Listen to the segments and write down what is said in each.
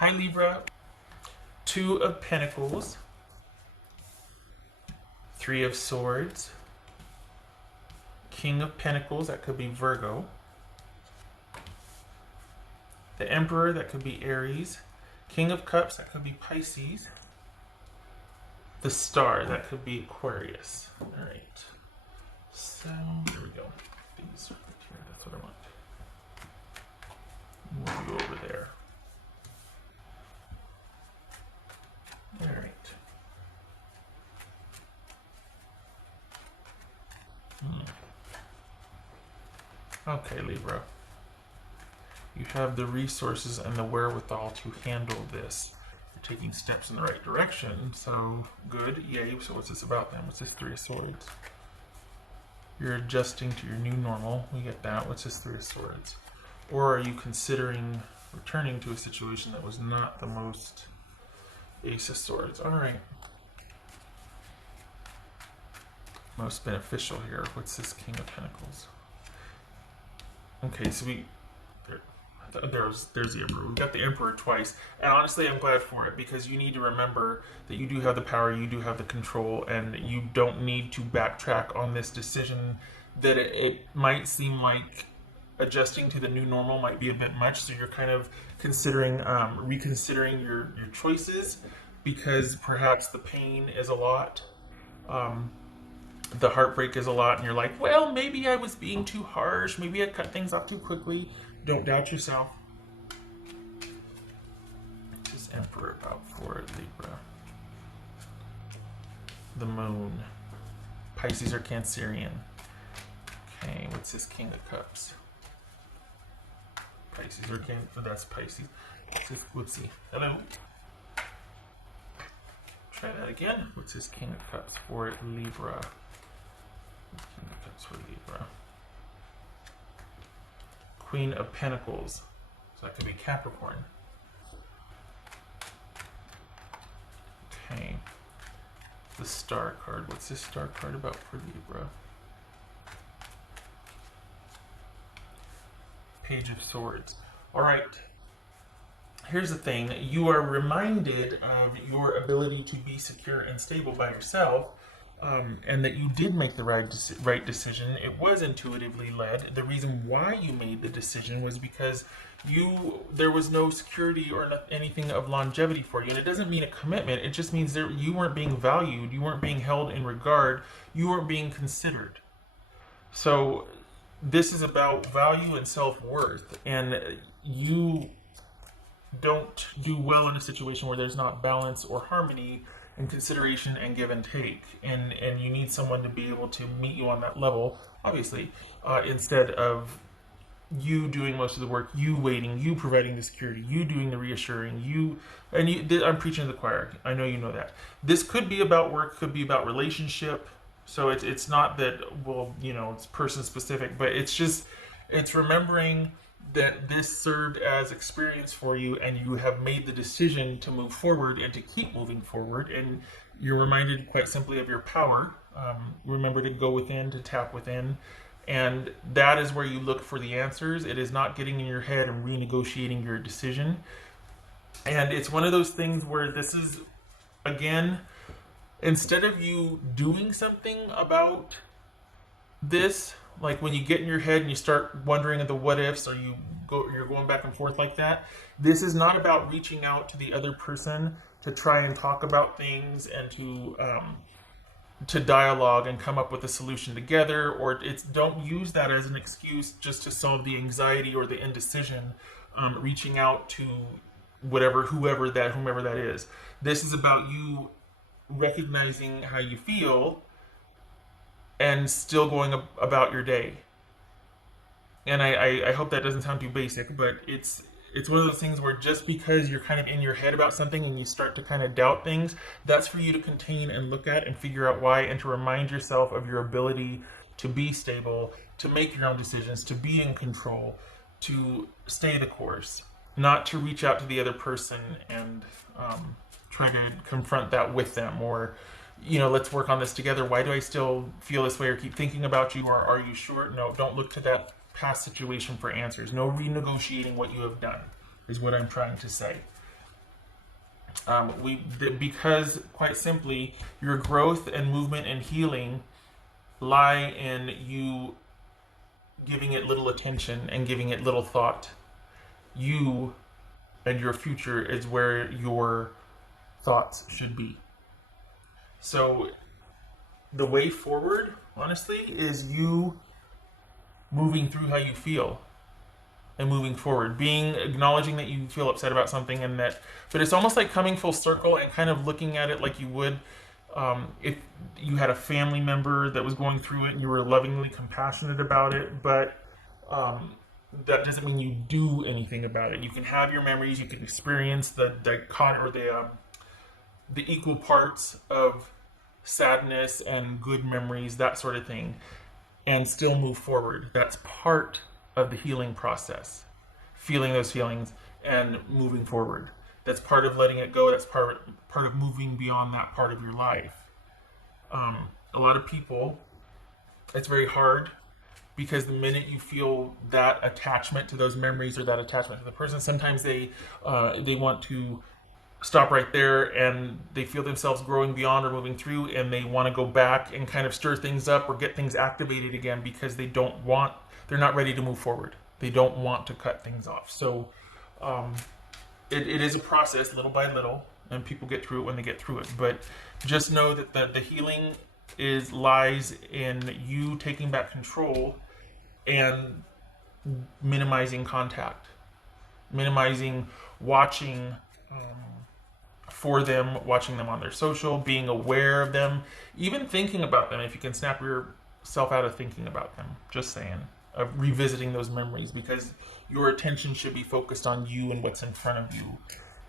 Hi Libra, Two of Pentacles, Three of Swords, King of Pentacles, that could be Virgo, the Emperor, that could be Aries, King of Cups, that could be Pisces, the Star, that could be Aquarius. All right, so there we go. These right here, that's what I want. Move you over there. All right. Okay, Libra. You have the resources and the wherewithal to handle this. You're taking steps in the right direction, so good, yay. So what's this about then? What's this Three of Swords? You're adjusting to your new normal. We get that. What's this Three of Swords? Or are you considering returning to a situation that was not the most Ace of Swords? All right. Most beneficial here. What's this King of Pentacles? Okay, so there's the Emperor. We've got the Emperor twice, and honestly, I'm glad for it, because you need to remember that you do have the power, you do have the control, and you don't need to backtrack on this decision. That it might seem like adjusting to the new normal might be a bit much, so you're kind of considering reconsidering your choices, because perhaps the pain is a lot. The heartbreak is a lot, and you're like, well, maybe I was being too harsh. Maybe I cut things off too quickly. Don't doubt yourself. This Emperor about for Libra. The Moon. Pisces or Cancerian. Okay, what's this King of Cups? Pisces or Cancer? Oh, that's Pisces. Let's see. Hello. Try that again. What's this King of Cups for Libra? King of Cups for Libra. Queen of Pentacles. So that could be Capricorn. Okay. The Star card. What's this Star card about for Libra? Page of Swords. All right. Here's the thing. You are reminded of your ability to be secure and stable by yourself. And that you did make the right decision. It was intuitively led. The reason why you made the decision was because there was no security or anything of longevity for you. And it doesn't mean a commitment. It just means you weren't being valued. You weren't being held in regard. You weren't being considered. So this is about value and self-worth. And you don't do well in a situation where there's not balance or harmony and consideration and give and take, and you need someone to be able to meet you on that level, obviously, instead of you doing most of the work, you waiting, you providing the security, you doing the reassuring, I'm preaching to the choir. I know you know that. This could be about work, could be about relationship. So it's not that, well, it's person specific, but it's remembering that this served as experience for you, and you have made the decision to move forward and to keep moving forward, and you're reminded quite simply of your power. Remember to go within, to tap within, and that is where you look for the answers. It is not getting in your head and renegotiating your decision. And it's one of those things where this is, again, instead of you doing something about this, like when you get in your head and you start wondering at the what ifs, or you're going back and forth like that, this is not about reaching out to the other person to try and talk about things and to dialogue and come up with a solution together, or don't use that as an excuse just to solve the anxiety or the indecision, reaching out to whomever that is. This is about you recognizing how you feel and still going about your day. And I hope that doesn't sound too basic, but it's one of those things where just because you're kind of in your head about something and you start to kind of doubt things, that's for you to contain and look at and figure out why, and to remind yourself of your ability to be stable, to make your own decisions, to be in control, to stay the course, not to reach out to the other person and try to confront that with them, or let's work on this together. Why do I still feel this way or keep thinking about you? Or are you sure? No, don't look to that past situation for answers. No renegotiating what you have done is what I'm trying to say. Because quite simply, your growth and movement and healing lie in you giving it little attention and giving it little thought. You and your future is where your thoughts should be. So the way forward, honestly, is you moving through how you feel and moving forward, being acknowledging that you feel upset about something, and that, but it's almost like coming full circle and kind of looking at it like you would if you had a family member that was going through it and you were lovingly compassionate about it, but that doesn't mean you do anything about it. You can have your memories, you can experience the equal parts of sadness and good memories, that sort of thing, and still move forward. That's part of the healing process. Feeling those feelings and moving forward. That's part of letting it go. That's part of moving beyond that part of your life. A lot of people, it's very hard because the minute you feel that attachment to those memories or that attachment to the person, sometimes they want to stop right there and they feel themselves growing beyond or moving through, and they want to go back and kind of stir things up or get things activated again because they're not ready to move forward. They don't want to cut things off. So it is a process, little by little, and people get through it when they get through it. But just know that the healing lies in you taking back control and minimizing contact, minimizing watching for them, watching them on their social, being aware of them, even thinking about them. If you can snap yourself out of thinking about them, just saying, of revisiting those memories, because your attention should be focused on you and what's in front of you.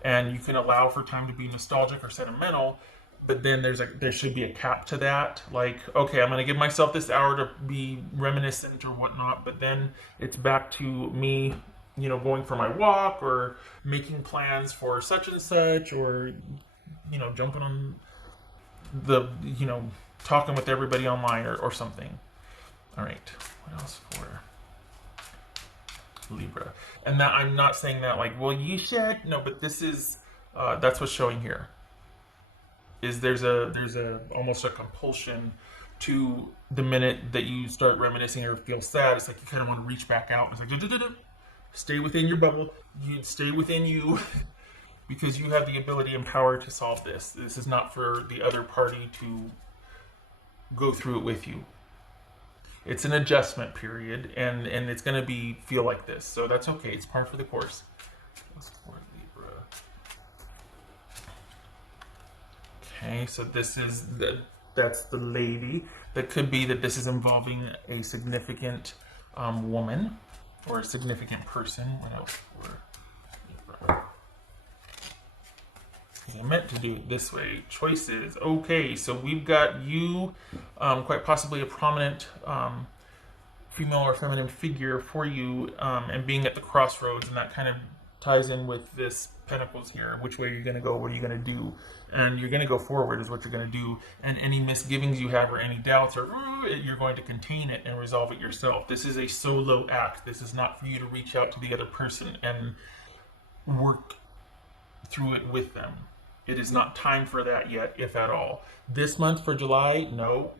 And you can allow for time to be nostalgic or sentimental, but then there should be a cap to that. Like, okay, I'm going to give myself this hour to be reminiscent or whatnot, but then it's back to me, going for my walk or making plans for such and such, or, jumping on talking with everybody online or something. All right, what else for Libra? And that, I'm not saying that like, well, you should, no, but this is, that's what's showing here. Is there's a almost a compulsion to the minute that you start reminiscing or feel sad, it's like you kind of want to reach back out. It's like, stay within your bubble, you stay within you, because you have the ability and power to solve this. This is not for the other party to go through it with you. It's an adjustment period, and it's going to feel like this, so that's okay. It's par for the course. Okay, so that's the lady. That could be that this is involving a significant woman or a significant person. What else for Libra? I meant to do it this way. Choices. Okay, so we've got you, quite possibly a prominent female or feminine figure for you, and being at the crossroads, and that kind of ties in with this Pentacles here. Which way you're going to go, what are you going to do? And you're going to go forward is what you're going to do. And any misgivings you have or any doubts, or you're going to contain it and resolve it yourself. This is a solo act. This is not for you to reach out to the other person and work through it with them. It is not time for that yet, if at all. This month for July, no.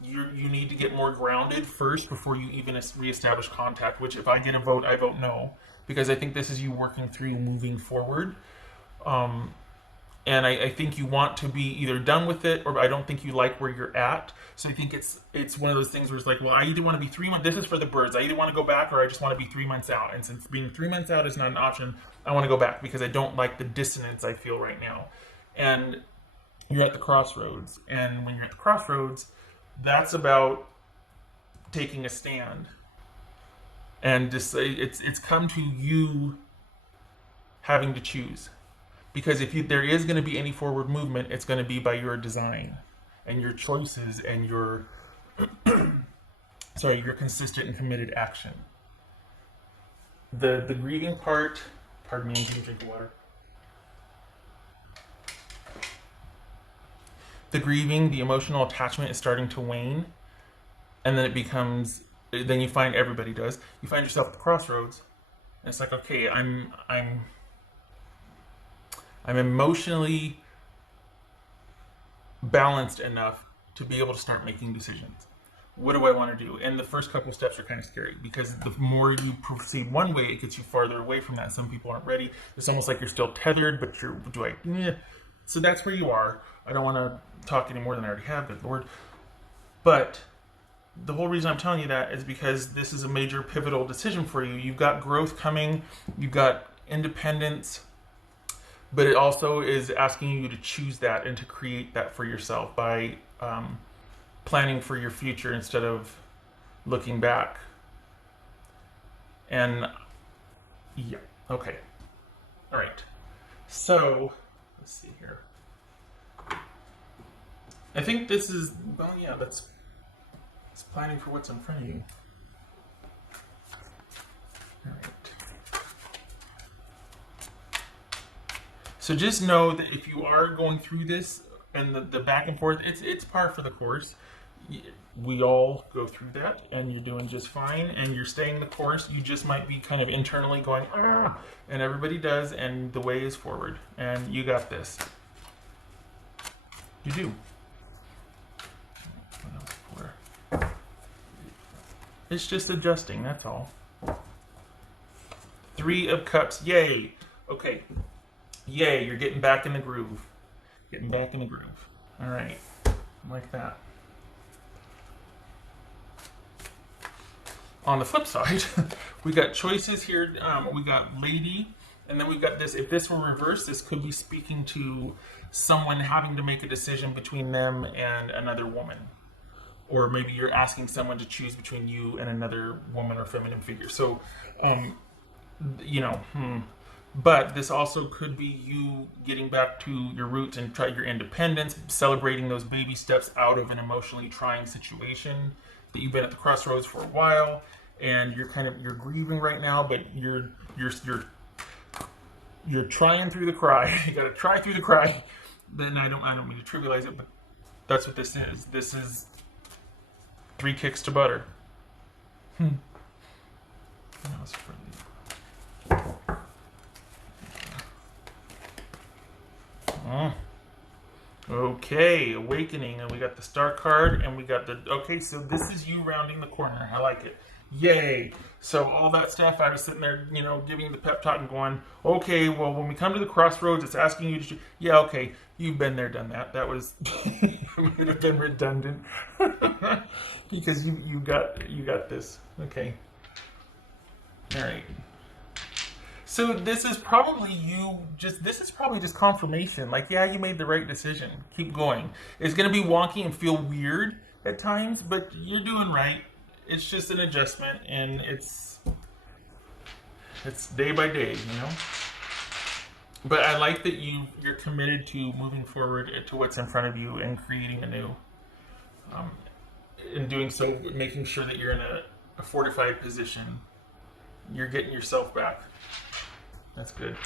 You need to get more grounded first before you even reestablish contact, which if I get a vote, I vote no. Because I think this is you working through moving forward. And I think you want to be either done with it, or I don't think you like where you're at. So I think it's one of those things where it's like, well, I either want to be 3 months, this is for the birds, I either want to go back or I just want to be 3 months out. And since being 3 months out is not an option, I want to go back because I don't like the dissonance I feel right now. And you're at the crossroads. And when you're at the crossroads, that's about taking a stand. And just it's come to you having to choose. Because if there is going to be any forward movement, it's going to be by your design and your choices and your your consistent and committed action. The grieving part, pardon me, I'm going to drink water. The grieving, the emotional attachment is starting to wane, and then then you find, everybody does, you find yourself at the crossroads, and it's like, okay, I'm I'm emotionally balanced enough to be able to start making decisions. What do I want to do? And the first couple steps are kind of scary because the more you proceed one way, it gets you farther away from that. Some people aren't ready. It's almost like you're still tethered, but you're So that's where you are. I don't want to talk any more than I already have, good Lord. But the whole reason I'm telling you that is because this is a major pivotal decision for you. You've got growth coming, you've got independence, but it also is asking you to choose that and to create that for yourself by planning for your future instead of looking back. And yeah, okay. All right. So let's see here. I think this is, well, yeah, that's it's planning for what's in front of you. All right. So just know that if you are going through this and the back and forth, it's par for the course. We all go through that, and you're doing just fine, and you're staying the course. You just might be kind of internally going, ah, and everybody does, and the way is forward, and you got this. You do. It's just adjusting, that's all. 3 of Cups, yay. Okay, yay, you're getting back in the groove. Getting back in the groove. All right, like that. On the flip side, we got choices here. We got Lady, and then we've got this. If this were reversed, this could be speaking to someone having to make a decision between them and another woman. Or maybe you're asking someone to choose between you and another woman or feminine figure. So, but this also could be you getting back to your roots and try your independence, celebrating those baby steps out of an emotionally trying situation that you've been at the crossroads for a while, and you're grieving right now, but you're trying through the cry. You got to try through the cry. Then I don't mean to trivialize it, but that's what this is. This is 3 kicks to butter. Okay, awakening, and we got the star card, and we got the, okay, so this is you rounding the corner. I like it. Yay. So all that stuff, I was sitting there, giving you the pep talk and going, okay, well, when we come to the crossroads, it's asking you to, yeah, okay, you've been there, done that. That was, would have been redundant. Because you got this. Okay. All right. So this is probably just confirmation. Like, yeah, you made the right decision. Keep going. It's going to be wonky and feel weird at times, but you're doing right. It's just an adjustment, and it's day by day, But I like that you're committed to moving forward to what's in front of you and creating anew. In doing so, making sure that you're in a fortified position. You're getting yourself back. That's good.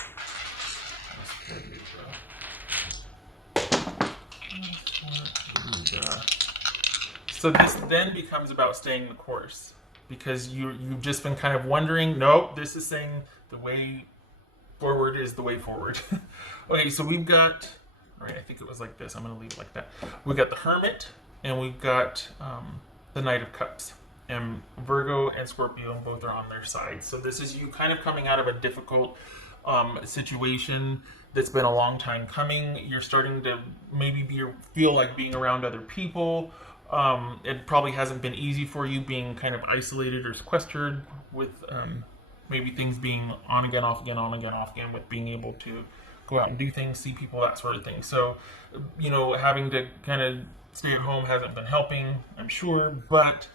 So this then becomes about staying the course, because you've just been kind of wondering. Nope, this is saying the way forward is the way forward. Okay, so we've got. All right, I think it was like this. I'm going to leave it like that. We got the Hermit, and we've got the Knight of Cups. And Virgo and Scorpio both are on their side. So this is you kind of coming out of a difficult situation that's been a long time coming. You're starting to maybe feel like being around other people. It probably hasn't been easy for you being kind of isolated or sequestered with maybe things being on again, off again, on again, off again, with being able to go out and do things, see people, that sort of thing. So, having to kind of stay at home hasn't been helping, I'm sure, but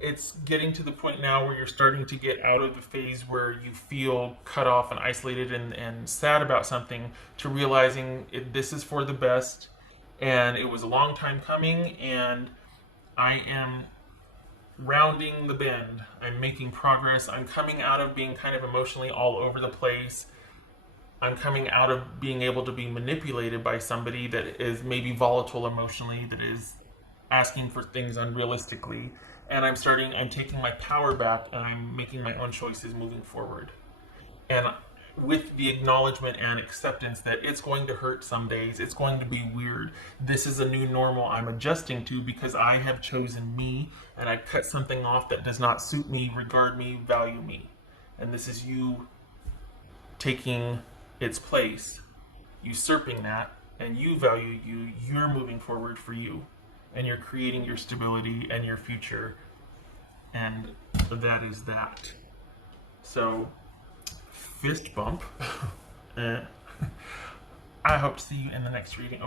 it's getting to the point now where you're starting to get out of the phase where you feel cut off and isolated and sad about something, to realizing this is for the best, and it was a long time coming, and I am rounding the bend. I'm making progress. I'm coming out of being kind of emotionally all over the place. I'm coming out of being able to be manipulated by somebody that is maybe volatile emotionally, that is asking for things unrealistically. And I'm taking my power back, and I'm making my own choices moving forward. And with the acknowledgement and acceptance that it's going to hurt some days, it's going to be weird. This is a new normal I'm adjusting to because I have chosen me, and I cut something off that does not suit me, regard me, value me. And this is you taking its place, usurping that, and you value you, you're moving forward for you, and you're creating your stability and your future, and that is that. So, fist bump. I hope to see you in the next reading.